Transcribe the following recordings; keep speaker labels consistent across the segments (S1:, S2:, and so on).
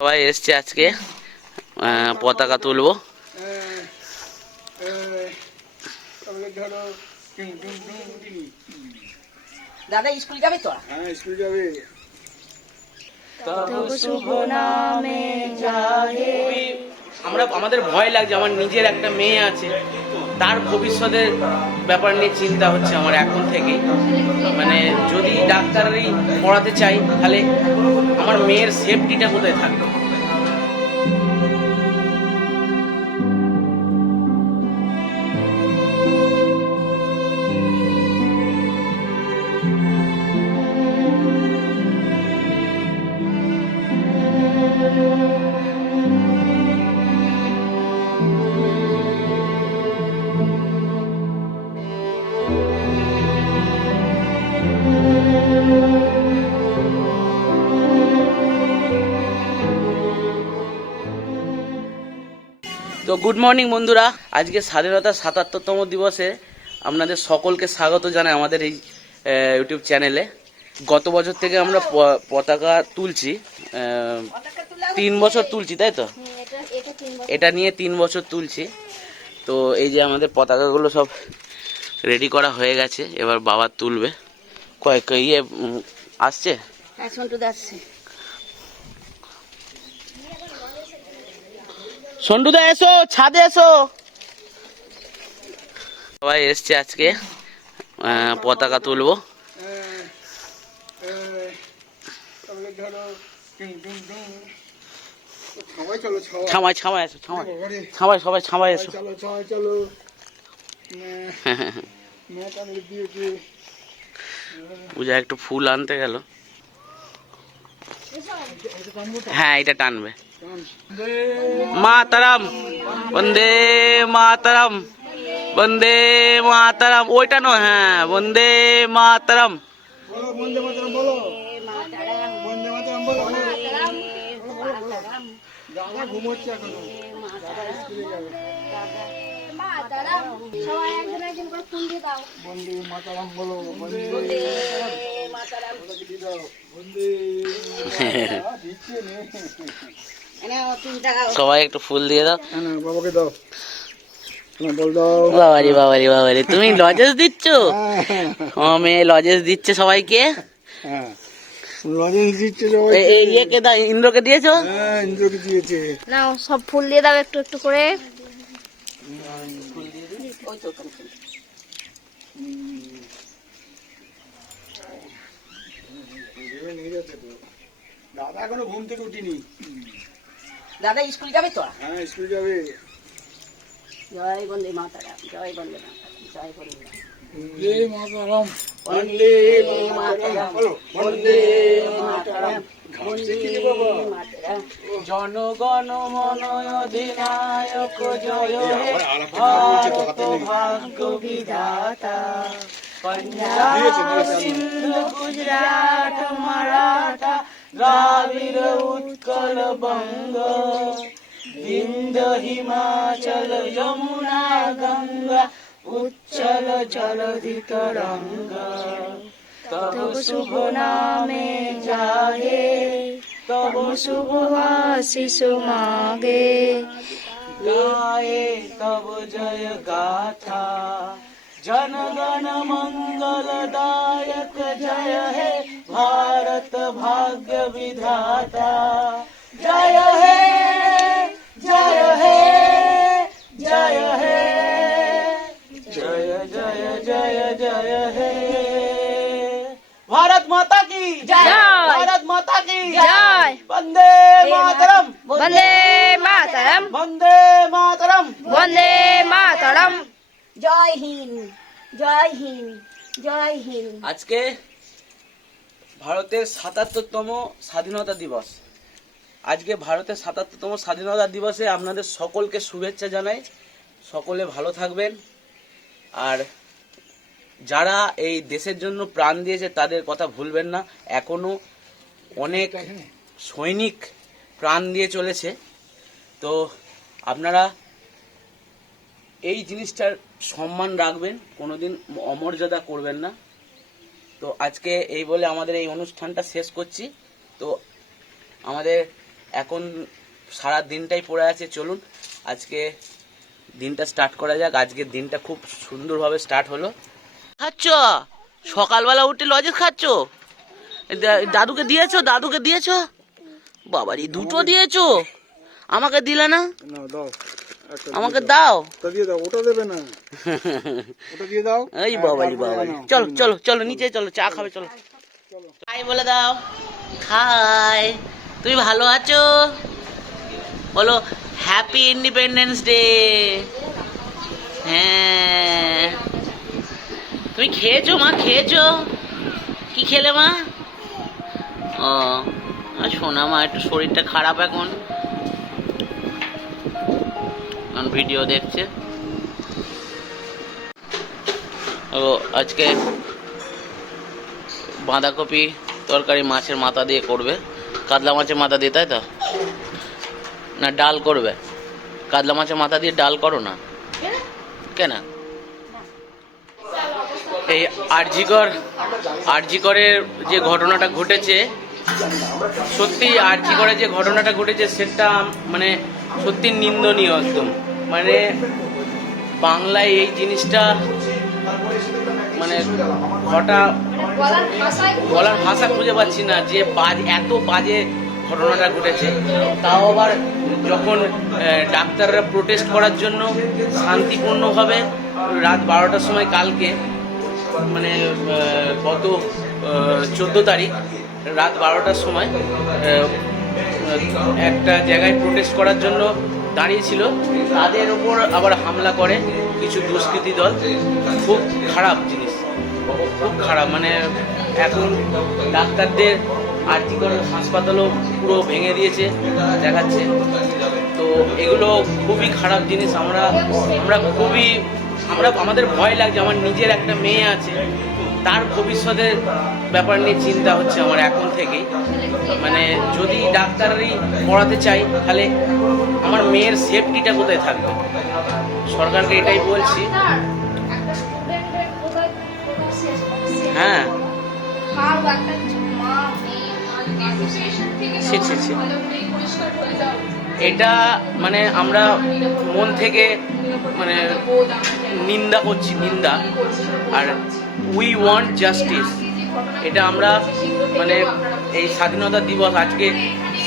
S1: সবাই এসছে আজকে আহ, পতাকা তুলবো।
S2: দাদা স্কুল যাবে তো?
S3: হ্যাঁ স্কুল যাবে।
S1: আমরা আমাদের ভয় লাগছে আমার নিজের একটা মেয়ে আছে। তার ভবিষ্যতের ব্যাপার নিয়ে চিন্তা হচ্ছে আমার এখন থেকে মানে যদি ডাক্তারি পড়াতে চাই, তাহলে আমার মেয়ের সেফটিটা কোথায় থাকবে? গুড মর্নিং বন্ধুরা। আজকে স্বাধীনতা সাতাত্তরতম দিবসে আপনাদের সকলকে স্বাগত জানাই আমাদের এই ইউটিউব চ্যানেলে গত বছর থেকে আমরা পতাকা তুলছি তিন বছর তুলছি তাই তো? এটা নিয়ে তিন বছর তুলছি। তো এই যে আমাদের পতাকাগুলো সব রেডি করা হয়ে গেছে এবার বাবা তুলবে। কয়েক ইয়ে উম, আসছে। সন্টুদা এসো ছাদে এসো। সবাই এসছে আজকে পতাকা তুলবো। ছামাই ছামাই এসো ছামাই ছামাই সবাই ছামাই এসো।
S3: চলো চলো
S1: পূজা একটু ফুল আনতে গেল। হ্যাঁ এটা টানবে। মাতারাম, বন্দে মাতারাম বন্দে মাতারাম। ওইটা নয় হ্যাঁ বন্দে মাতারাম।
S3: ঘুমোচ্ছে এখনও দাদা
S4: সবাই একজন একজন করে ফুল দিয়ে দাও।
S3: বন্দে মাতারাম বলো বন্দে মাতারাম। দিয়ে দাও বন্দে মাতারাম। দিচ্ছে নে
S2: এনে ও তিন টাকা
S1: সবাই একটু ফুল দিয়ে দাও।
S3: বাবাকে দাও।
S1: বাবারি বাবারি বাবারি তুমি লজেস দিচ্ছ?
S3: হ্যাঁ।
S1: ও মেয়ে লজেস দিচ্ছে সবাইকে?
S3: হ্যাঁ। দিচ্ছে সবাই
S1: ইয়েকে দাও ইন্দ্রকে দিয়েছ?
S3: হ্যাঁ ইন্দ্রকে দিয়েছে।
S4: নাও সব ফুল দিয়ে দাও একটু একটু করে।
S2: ওই তো ওখানে ফুল।
S3: ভেবে নিয়ে যাচ্ছে তো দাদা এখনও ঘুম থেকে উঠিনি
S2: দাদা স্কুল যাবে তো
S3: হ্যাঁ স্কুল যাবে
S2: জয় বন্দে মাতারা জয় বন্দে মাতারা জয় বন্দে মাতারাম।
S3: মাতারাম।
S2: বন্দে মাতারাম। বন্দে মাতারাম।
S1: জনগণ মন অধিনায়ক জয়
S3: ভারত
S1: ভাগ্য বিধাতা। পঞ্জাব সিন্ধু গুজরাট মারাঠা দ্রাবিড় উৎকল বঙ্গ। বিন্দ হিমাচল যমুনা গঙ্গা উচ্চল জলধি তরঙ্গ তব শুভ নামে জাগে তব শুভ আশিস মাগে গায়ে তব জয় গাথা জনগণ মঙ্গল দায়ক জয় হে ভারত ভাগ্য বিধাতা জয় হে জয় হে জয় হে জয় জয় জয় জয় হে। ভারত মাতা কি?
S4: জয়।
S1: ভারত মাতা কি?
S4: জয়।
S1: বন্দে মাতরম।
S4: বন্দে মাতারাম।
S1: বন্দে মাতরম।
S4: বন্দে মাতারাম।
S2: জয় হিন্দ জয় হিন্দ জয় হিন্দ।
S1: আজকে ভারতের সাতাত্তরতম স্বাধীনতা দিবস। আজকে ভারতের সাতাত্তরতম স্বাধীনতা দিবসে আপনাদের সকলকে শুভেচ্ছা জানাই। সকলে ভালো থাকবেন। আর যারা এই দেশের জন্য প্রাণ দিয়েছে, তাদের কথা ভুলবেন না। এখনও অনেক সৈনিক প্রাণ দিয়ে চলেছে। তো আপনারা এই জিনিসটার সম্মান রাখবেন, কোনোদিন অমর্যাদা করবেন না। তো আজকে এই বলে আমাদের এই অনুষ্ঠানটা শেষ করছি। তো আমাদের এখন সারা দিনটাই পড়ে আছে। চলুন, আজকে দিনটা স্টার্ট করা যাক। আজকের দিনটা খুব সুন্দরভাবে স্টার্ট হলো। খাচ্ছ? সকালবেলা উঠে লজেস খাচ্ছ? দাদুকে দিয়েছ? দাদুকে দিয়েছ? বাবারি দুটো দিয়েছ? আমাকে দিলে না? আমাকে দাও।
S3: ওটা দেবে না। ওটা দিয়ে দাও।
S1: এই বাবারি বাবারি। চলো চলো চলো নিচে চলো চা খাবে চলো। হাই বলে দাও। হাই। তুমি ভালো আছো? বলো হ্যাপি ইন্ডিপেন্ডেন্স ডে হ্যাঁ। তুমি খেয়েছো, মা? খেয়েছো? কি খেলে, মা? ও শোনা, মা, একটু শরীরটা খারাপ এখন। ভিডিও দেখছে। ও, আজকে বাঁধাকপি তরকারি মাছের মাথা দিয়ে করবে। কাতলা মাছের মাথা দিয়ে, তাই তো? না ডাল করবে। কাতলা মাছের মাথা দিয়ে ডাল করো না। কেন? এই আরজিকর আরজিকরের যে ঘটনাটা ঘটেছে সত্যি আরজিকরে যে ঘটনাটা ঘটেছে সেটা মানে সত্যি নিন্দনীয় একদম। মানে বাংলায় এই জিনিসটা মানে ঘটা বলার ভাষা খুঁজে পাচ্ছি না যে বাজ এত বাজে ঘটনাটা ঘটেছে। তাও আবার যখন ডাক্তাররা প্রোটেস্ট করার জন্য শান্তিপূর্ণভাবে রাত বারোটার সময় কালকে মানে গত চোদ্দ তারিখ রাত বারোটার সময় একটা জায়গায় প্রোটেস্ট করার জন্য দাঁড়িয়েছিল। তাদের ওপর আবার হামলা করে কিছু দুষ্কৃতী দল। খুব খারাপ জিনিস। খুব খারাপ মানে এখন ডাক্তারদের আর্থিকর হাসপাতালও পুরো ভেঙে দিয়েছে, দেখাচ্ছে। তো এগুলো খুবই খারাপ জিনিস। আমরা আমরা খুবই, আমরা, আমাদের ভয় লাগছে। আমার নিজের একটা মেয়ে আছে, তার ভবিষ্যতের ব্যাপার নিয়ে চিন্তা হচ্ছে আমার এখন থেকেই। মানে যদি ডাক্তারি পড়াতে চাই, তাহলে আমার মেয়ের সেফটিটা কোথায় থাকবে? সরকারকে এটাই বলছি। হ্যাঁ। এটা মানে আমরা মন থেকে মানে নিন্দা করছি, নিন্দা। আর উই ওয়ান্ট জাস্টিস এটা আমরা মানে এই স্বাধীনতা দিবস, আজকে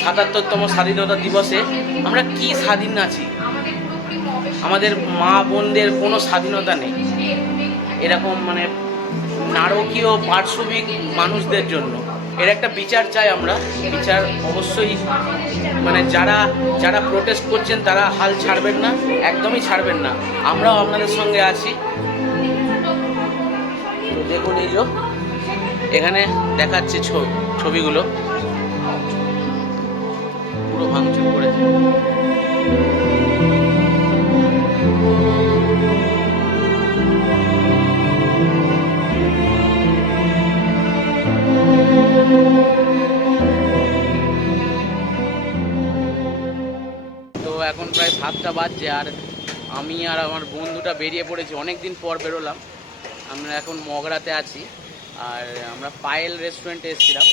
S1: সাতাত্তরতম স্বাধীনতা দিবসে আমরা কি স্বাধীন আছি? আমাদের মা বোনদের কোনো স্বাধীনতা নেই। এরকম মানে নারকীয় পার্শ্ববিক মানুষদের জন্য। এর একটা বিচার চাই আমরা। বিচার অবশ্যই মানে যারা যারা প্রোটেস্ট করছেন তারা হাল ছাড়বেন না, একদমই ছাড়বেন না। আমরাও আপনাদের সঙ্গে আছি। দেখুন এই যে, এখানে দেখাচ্ছে ছবিগুলো। পুরো ভাঙচুর করেছে। তো এখন প্রায় সাতটা বাজছে আর আমি আর আমার বন্ধুটা বেরিয়ে পড়েছি। অনেক দিন পর বেরোলাম। আমরা এখন মগরাতে আছি। আর আমরা পায়েল রেস্টুরেন্টে এসেছিলাম।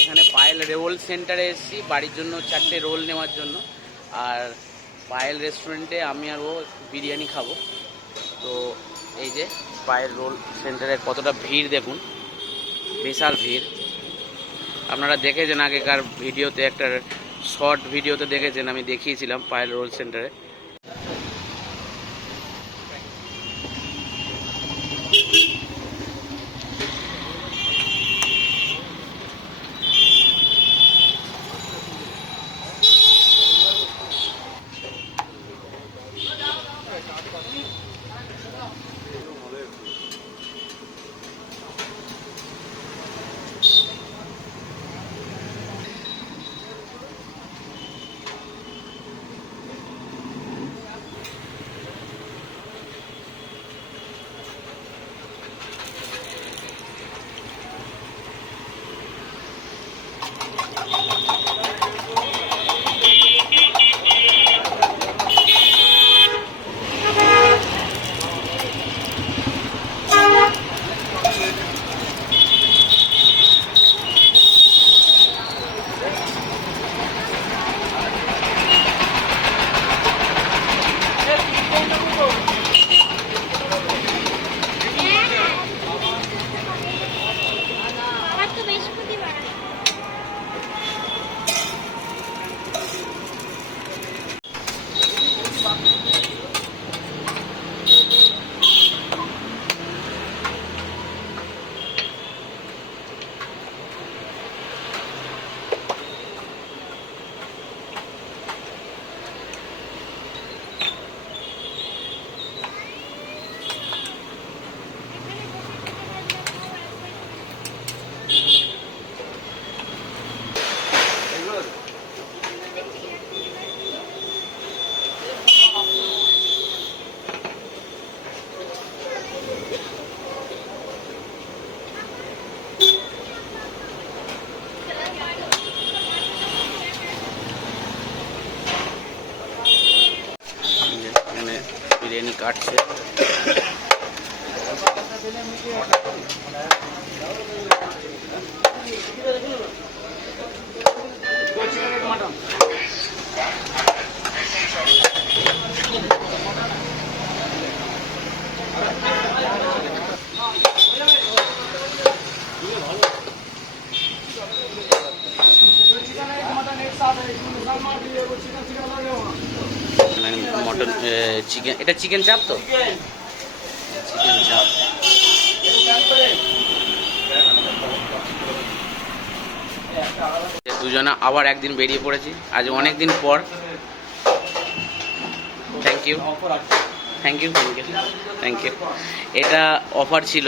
S1: এখানে পায়েল রোল সেন্টারে এসেছি। বাড়ির জন্য চারটে রোল নেওয়ার জন্য। আর পায়েল রেস্টুরেন্টে আমি আর ও বিরিয়ানি খাব। তো এই যে পায়েল রোল সেন্টারে কতটা ভিড় দেখুন। বিশাল ভিড়। আপনারা দেখেছেন আগেকার ভিডিওতে একটা শর্ট ভিডিওতে দেখেছেন আমি দেখিয়েছিলাম পায়েল রোল সেন্টারে। এটা চিকেন চাপ তো? চিকেন চাপ দুজনে আবার একদিন বেরিয়ে পড়েছি। আজ অনেক দিন পর। Thank you thank you thank you thank you এটা অফার ছিল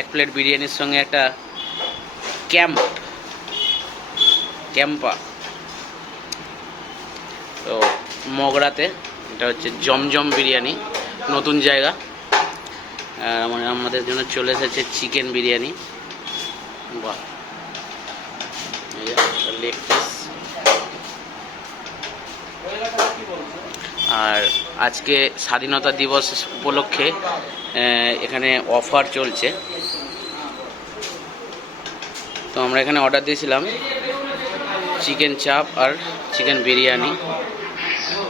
S1: এক প্লেট বিরিয়ানির সঙ্গে একটা ক্যাম্প। ক্যাম্পা। তো মগরাতে এটা হচ্ছে জমজম বিরিয়ানি, নতুন জায়গা। মানে আমাদের জন্য চলে এসেছে চিকেন বিরিয়ানি। বাহ। Leg piece. আর আজকে স্বাধীনতা দিবস উপলক্ষে এখানে অফার চলছে। তো আমরা এখানে অর্ডার দিয়েছিলাম চিকেন চাপ আর চিকেন বিরিয়ানি।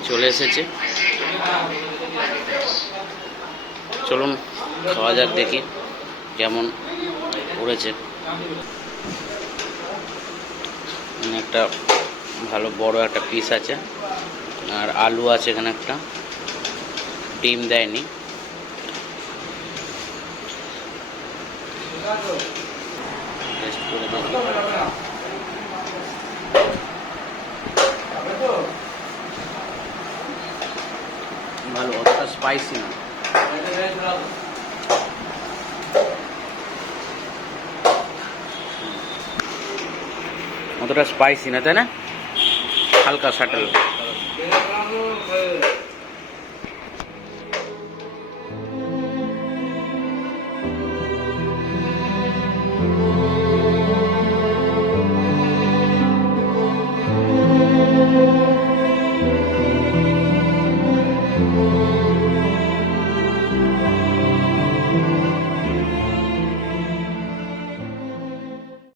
S1: চলে এসেছে। চলুন, খাওয়া যাক, দেখি কেমন এখানে একটা ভালো, বড় একটা পিস আছে, আর আলু আছে এখানে একটা। ডিম দেয়নি। টেস্ট করে ভালো অতটা স্পাইসি না। অতটা স্পাইসি না তাই না? হালকা শাটল